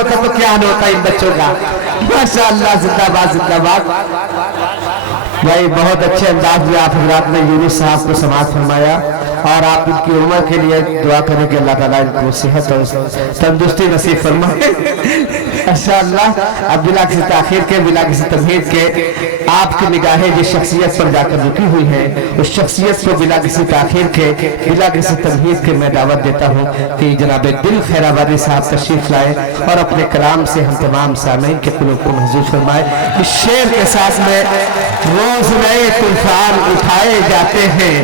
होता तो क्या हाल होता इन बच्चों का। माशाअल्लाह, जिंदाबाद जिंदाबाद। भाई बहुत अच्छे अंदाज में आप हजरात ने यूनुस साहब को समाअत फरमाया और आप इनकी उम्र के लिए दुआ करें कि अल्लाह ताला इनको सेहत और तंदुरुस्ती नसीब फरमाए माशाअल्लाह। अब बिला किसी ताखीर के, बिला किसी तमहीद के आपकी निगाहें जिस शख्सियत पर जाकर रुकी हुई है, उस शख्सियत को बिला किसी ताखीर के, बिला किसी तमहीद के मैं दावत देता हूँ कि जनाब दिल खैराबादी साहब तशरीफ लाए और अपने कलाम से हम तमाम सामीन के कुलूब को महसूस फरमाए। इस शेर के साथ में रोज नए तूफान उठाए जाते हैं,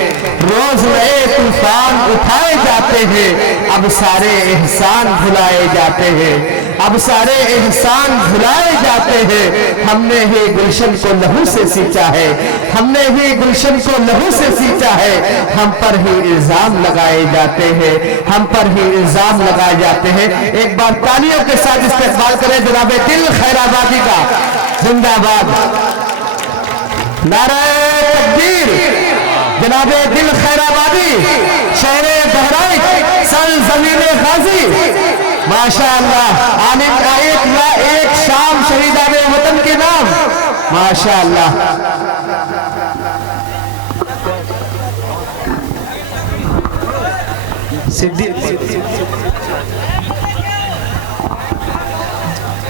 रोज नए तूफान उठाए जाते हैं, अब सारे एहसान भुलाए जाते हैं, अब सारे एहसान भुलाए जाते हैं। हमने ही गुलशन को लहू से सींचा है, हमने ही गुलशन को लहू से सींचा है, हम पर ही इल्जाम लगाए जाते हैं, हम पर ही इल्जाम लगाए जाते हैं। एक बार तालियों के साथ इस्तेमाल करें जनाब दिल खैराबादी का। जिंदाबाद, नारे तकबीर। जनाबे दिल खैराबादी, शहरे बहराइच, सरज़मीने गाजी, माशाअल्लाह। आलिम का एक शाम शहीदाने वतन के नाम, माशाअल्लाह।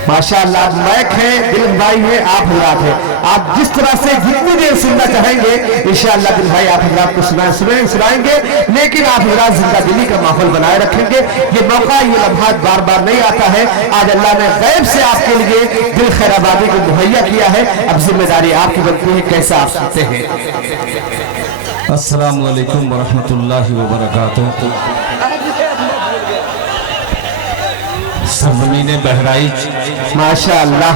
माशाअल्लाह, मैक है, दिल भाई है, आप हजरात है। आप जिस तरह से जितनी देर सुनना चाहेंगे इंशाअल्लाह दिल भाई आप हजरात को सुनाएंगे, लेकिन आप हजरात जिंदा दिली का माहौल बनाए रखेंगे। ये मौका, ये लम्हात बार बार नहीं आता है। आज अल्लाह ने गैब से आपके लिए दिल खैराबादी को मुहैया किया है। अब जिम्मेदारी आपकी बनती है, कैसा आप सुनते हैं। अस्सलाम वालेकुम वरहमतुल्लाहि वबरकातुहू। सरज़मीने बहराइच, माशाअल्लाह।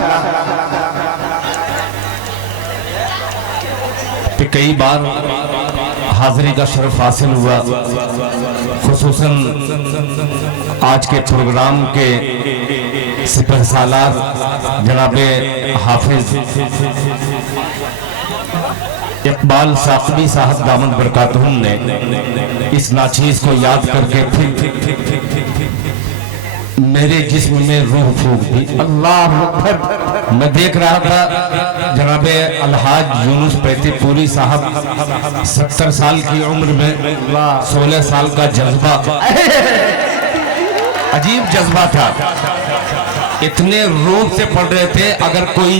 पे कई बार हाजिरी का शरफ हासिल हुआ, खुसूसन आज के प्रोग्राम के सिपहसालार जनाबे हाफिज इकबाल साकबी साहब दामद बरकातहुम ने इस नाचीज को याद करके फिर मेरे जिस्म में रूह फूंक दी। अल्लाह अकबर। मैं देख रहा था जनाबे अलहाज यूनुस पैतीपुरी साहब 70 साल की उम्र में 16 साल का जज्बा, अजीब जज्बा था, इतने रूप से पढ़ रहे थे। अगर कोई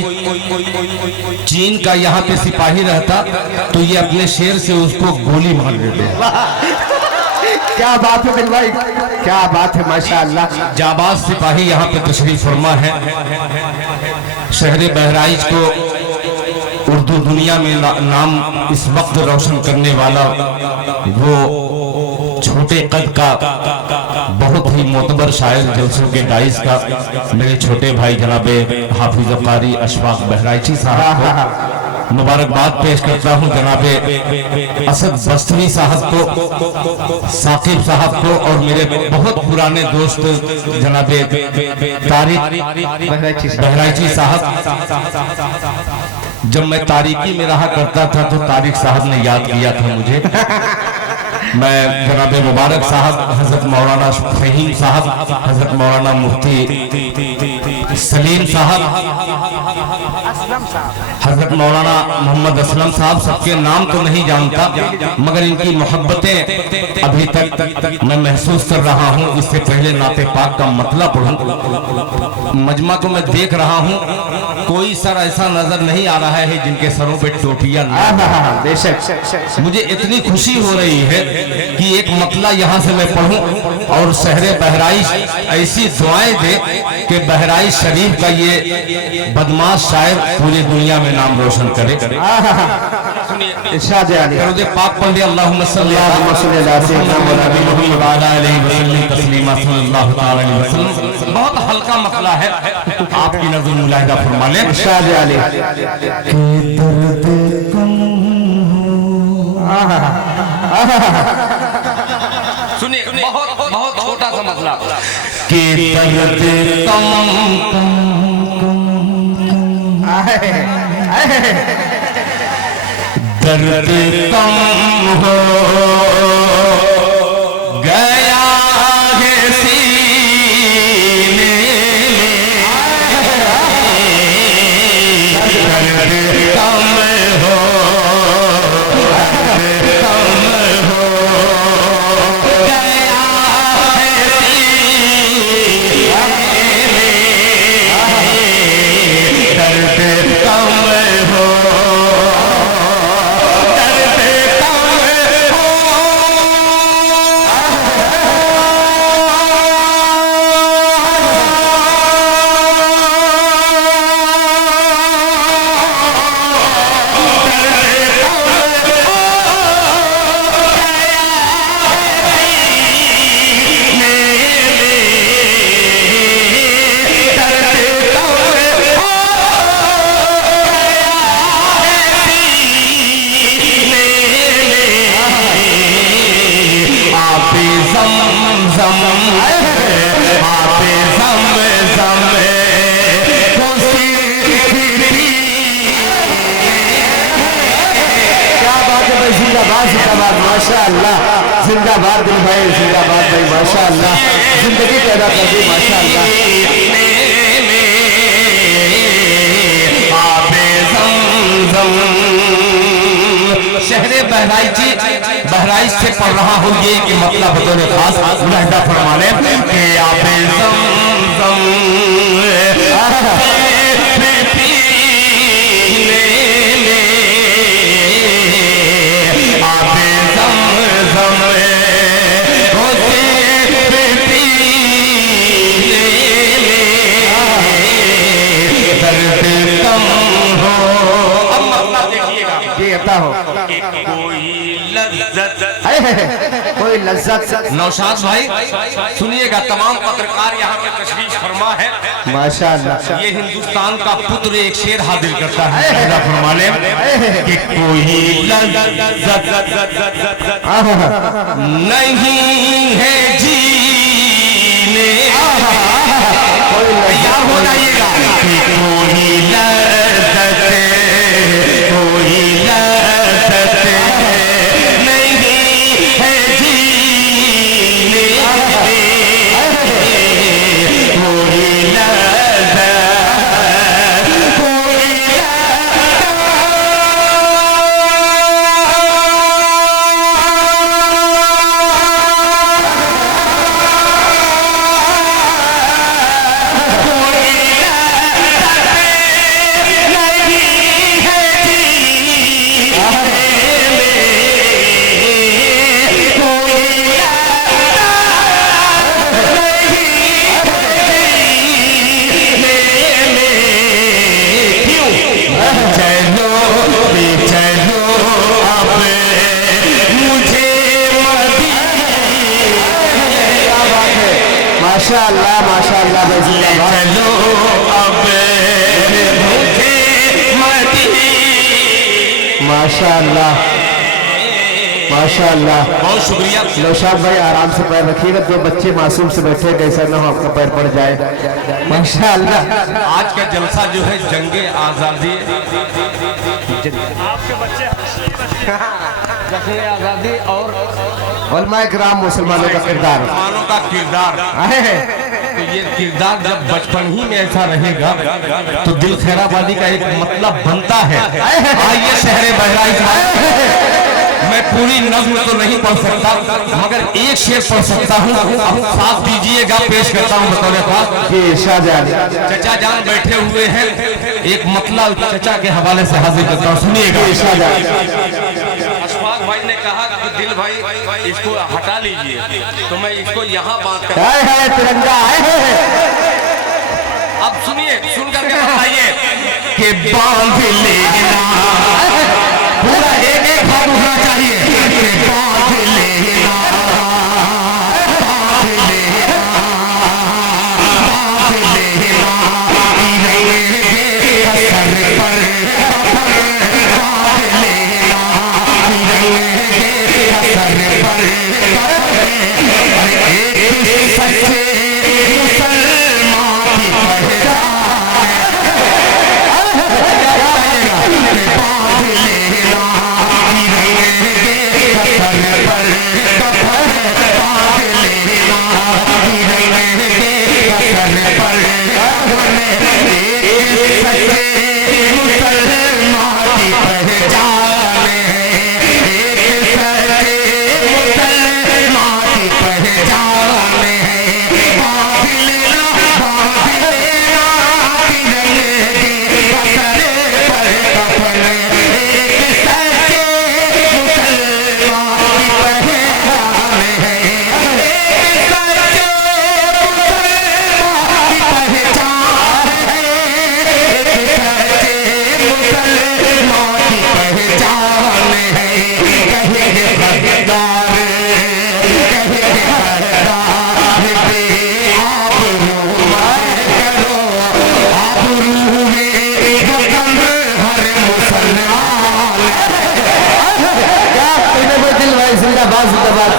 चीन का यहाँ पे सिपाही रहता तो ये अपने शेर से उसको गोली मार देते। क्या बात है दिल भाई, क्या बात है, माशाअल्लाह। जाबाज सिपाही यहाँ पे तशरीफ फरमा है। शहर बहराइच को उर्दू दुनिया में नाम इस वक्त रोशन करने वाला वो छोटे कद का बहुत ही मोतबर शायर जलसों के गाइस का मेरे छोटे भाई जनाबे हाफिज कारी अशफाक बहराइची साहब को मुबारकबाद पेश करता हूँ। जनाबे असद बस्तवी साहब को, साकिब साहब को और मेरे बहुत पुराने दोस्त जनाबे तारिक बहराइची साहब। जब मैं तारीकी में रहा करता था तो तारिक साहब ने याद किया था मुझे। मैं जनाबे मुबारक साहब, हजरत मौलाना फहीम साहब, हजरत मौलाना मुफ्ती सलीम साहब, हजरत मौलाना मोहम्मद असलम साहब, सबके नाम तो नहीं जानता मगर इनकी मोहब्बतें अभी तक मैं महसूस कर रहा हूँ। इससे पहले नाते पाक का मतलब पढ़ूं, मजमा को मैं देख रहा हूँ, कोई सर ऐसा नजर नहीं आ रहा है जिनके सरों पे टोपियां नहीं। बेशक मुझे इतनी खुशी हो रही है कि एक मतला यहाँ से मैं पढ़ूं और शहरे बहराइच ऐसी दुआएं दे कि बहराइच शरीफ का ये बदमाश शायर पूरी दुनिया में नाम रोशन करे। इरशाद दरूद पाक पढ़ लिया, अल्लाहुम्मा सल्ली अला सय्यिदिना मुहम्मद व अला आलिहि वसल्लम तस्लीमा सल्लल्लाहु तआला अलैहि वसल्लम। बहुत हल्का मतला है, आपकी नजर मुलाहिदा फरमा लें। इरशाद सुनिए, बहुत बहुत छोटा सा मतला कि दर्द कम दर्द कम हो गया है सीने में, जिंदाबाद माशाअल्लाह, जिंदाबाद दिल भाई, जिंदाबाद भाई माशाअल्लाह, जिंदगी पैदा कर दी माशाअल्लाह। शहरे बहराइच से पढ़ रहा हूँ ये कि मतलब बतौर खास लहजा फरमाने के आबे ज़मज़म हो कोई लज्जत। नौशाद भाई सुनिएगा, तमाम पत्रकार यहाँ पे तशरीफ फरमा है माशाअल्लाह। ये हिंदुस्तान का पुत्र एक शेर हाजिर करता है फरमाने कि कोई लज्जत नहीं है जीने, तैयार हो जाइएगा कि कोई लज्जत माशाअल्लाह माशाअल्लाह चलो अब माशाअल्लाह माशाअल्लाह। बहुत शुक्रिया। नौशाद भाई आराम से पैर रखिएगा, जो बच्चे मासूम से बैठे कैसा ना हो आपका पैर पड़ जाए माशाअल्लाह। आज का जलसा जो है जंगे आजादी, आपके बच्चे जश्न आजादी और उलमाए किराम मुसलमानों का किरदार, मुसलमानों का किरदार है। तो ये किरदार जब बचपन ही में ऐसा रहेगा तो दिल खैराबादी का एक मतलब बनता है। आइए शहरे बहराइच, मैं पूरी नज़्म तो नहीं पढ़ सकता मगर एक शेर पढ़ सकता हूँ, अब साथ दीजिएगा, पेश करता हूँ बतौर खास। चचा जान बैठे हुए हैं, एक मतलब चचा के हवाले से हाजिर करता हूँ, सुनिएगा। अशफाक भाई ने कहा कि दिल भाई इसको हटा लीजिए, तो मैं इसको यहाँ बांध कर तिरंगा अब सुनिए, सुन करके बताइए कि बांध लेना पूरा एक एक भाग उठना चाहिए कि बांध लेना, बांध लेना, बांध लेना, सर पर बांध लेना, सर पर एक सच्चे मुसलमान की जिंदाबाद जिंदाबाद।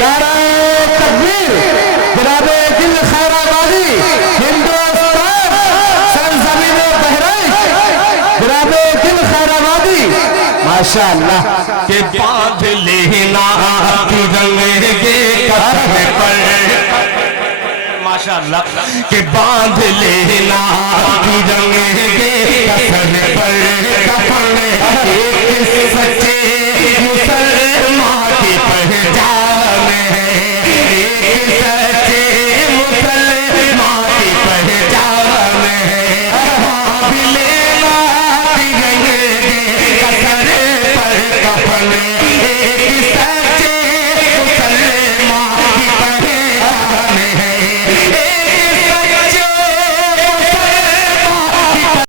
नाराए तकबीर, जनाबे दिल खैराबादी, हिंदुस्तान सरज़मीने बहराइच, जनाबे दिल खैराबादी माशाअल्लाह। के बांध ले लेना तिरंगे के कफन पर, माशाअल्लाह, के बांध लेना तिरंगे के कफन पर, कफन एक सच्चे मुसलमान